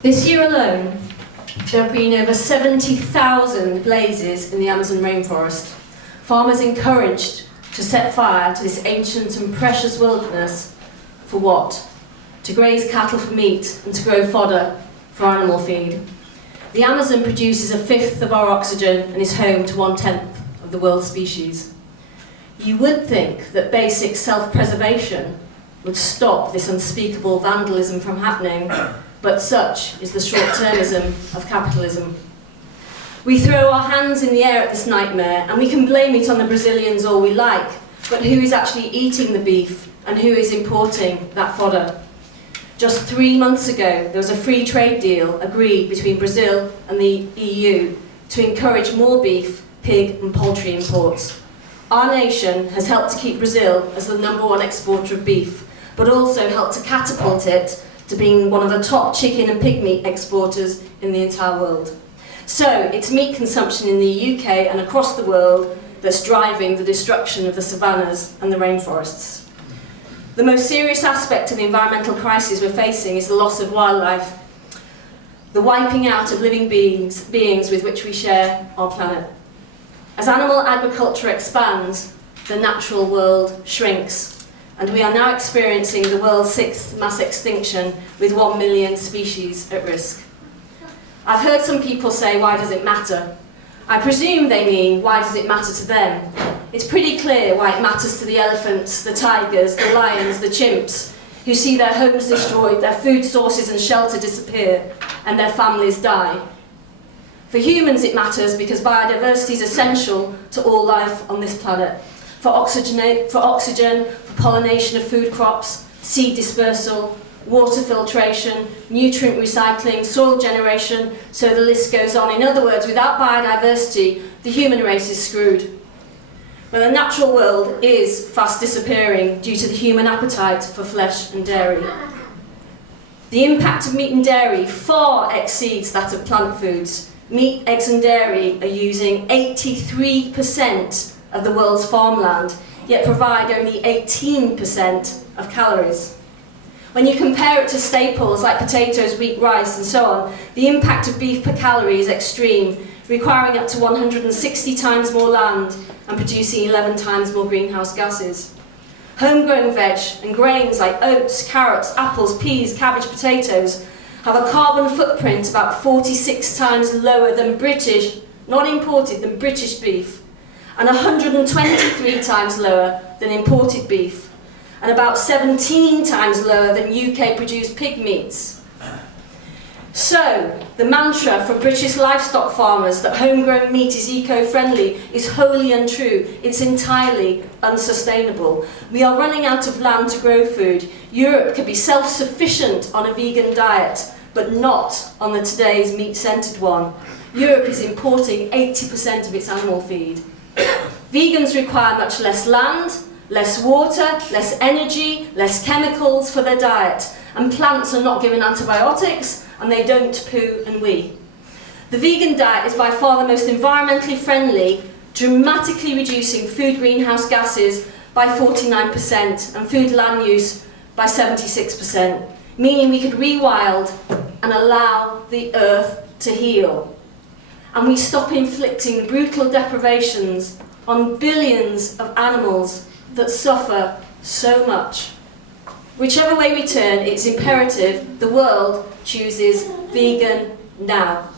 This year alone, there have been over 70,000 blazes in the Amazon rainforest. Farmers encouraged to set fire to this ancient and precious wilderness for what? To graze cattle for meat and to grow fodder for animal feed. The Amazon produces a fifth of our oxygen and is home to 1/10 of the world's species. You would think that basic self-preservation would stop this unspeakable vandalism from happening, but such is the short-termism of capitalism. We throw our hands in the air at this nightmare, and we can blame it on the Brazilians all we like, but who is actually eating the beef and who is importing that fodder? Just 3 months ago, there was a free trade deal agreed between Brazil and the EU to encourage more beef, pig and poultry imports. Our nation has helped to keep Brazil as the #1 exporter of beef, but also helped to catapult it to being one of the top chicken and pig meat exporters in the entire world. So it's meat consumption in the UK and across the world that's driving the destruction of the savannas and the rainforests. The most serious aspect of the environmental crisis we're facing is the loss of wildlife, the wiping out of living beings with which we share our planet. As animal agriculture expands, the natural world shrinks. And we are now experiencing the world's 6th mass extinction with 1 million species at risk. I've heard some people say, why does it matter? I presume they mean, why does it matter to them? It's pretty clear why it matters to the elephants, the tigers, the lions, the chimps, who see their homes destroyed, their food sources and shelter disappear, and their families die. For humans it matters because biodiversity is essential to all life on this planet. For oxygen, for pollination of food crops, seed dispersal, water filtration, nutrient recycling, soil generation, so the list goes on. In other words, without biodiversity, the human race is screwed. But the natural world is fast disappearing due to the human appetite for flesh and dairy. The impact of meat and dairy far exceeds that of plant foods. Meat, eggs and dairy are using 83% of the world's farmland, yet provide only 18% of calories. When you compare it to staples like potatoes, wheat, rice and so on, the impact of beef per calorie is extreme, requiring up to 160 times more land and producing 11 times more greenhouse gases. Homegrown veg and grains like oats, carrots, apples, peas, cabbage, potatoes have a carbon footprint about 46 times lower than British, not imported, than British beef, and 123 times lower than imported beef, and about 17 times lower than UK-produced pig meats. So, the mantra from British livestock farmers that homegrown meat is eco-friendly is wholly untrue. It's entirely unsustainable. We are running out of land to grow food. Europe could be self-sufficient on a vegan diet, but not on the today's meat-centred one. Europe is importing 80% of its animal feed. Vegans require much less land, less water, less energy, less chemicals for their diet, and plants are not given antibiotics and they don't poo and wee. The vegan diet is by far the most environmentally friendly, dramatically reducing food greenhouse gases by 49% and food land use by 76%, meaning we could rewild and allow the earth to heal. And we stop inflicting brutal deprivations on billions of animals that suffer so much. Whichever way we turn, it's imperative the world chooses vegan now.